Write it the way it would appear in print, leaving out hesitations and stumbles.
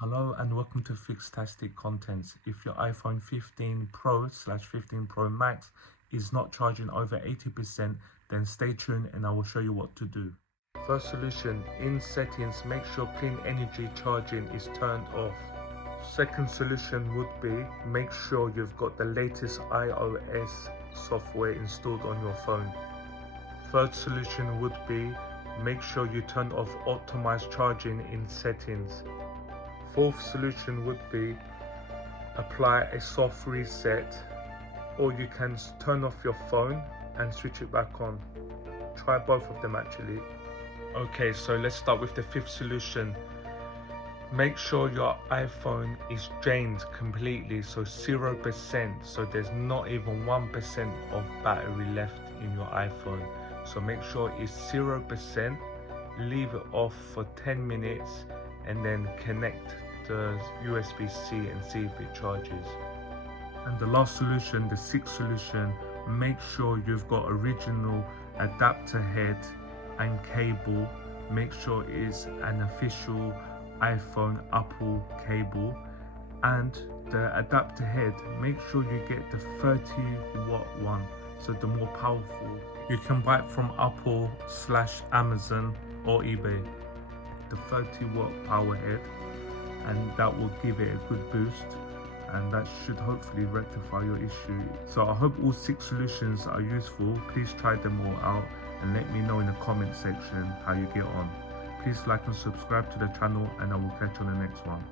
Hello and welcome to FIXtastic Contents. If your iPhone 15 Pro/15 Pro Max is not charging over 80%, then stay tuned and I will show you what to do. First solution, in settings, make sure clean energy charging is turned off. Second solution would be, make sure you've got the latest iOS software installed on your phone. Third solution would be, make sure you turn off optimized charging in settings. Fourth solution would be, apply a soft reset, or you can turn off your phone and switch it back on. Try both of them actually. Okay, so let's start with the fifth solution. Make sure your iPhone is drained completely, so 0%, so there's not even 1% of battery left in your iPhone. So make sure it's 0%, leave it off for 10 minutes and then connect the USB-C and see if it charges. And the last solution, the sixth solution, make sure you've got original adapter head and cable. Make sure it's an official iPhone Apple cable, and the adapter head, make sure you get the 30-watt one, so the more powerful. You can buy it from Apple/Amazon or eBay, the 30-watt power head, and that will give it a good boost, and that should hopefully rectify your issue. So I hope all 6 solutions are useful. Please try them all out and let me know in the comment section how you get on. Please like and subscribe to the channel, and I will catch you on the next one.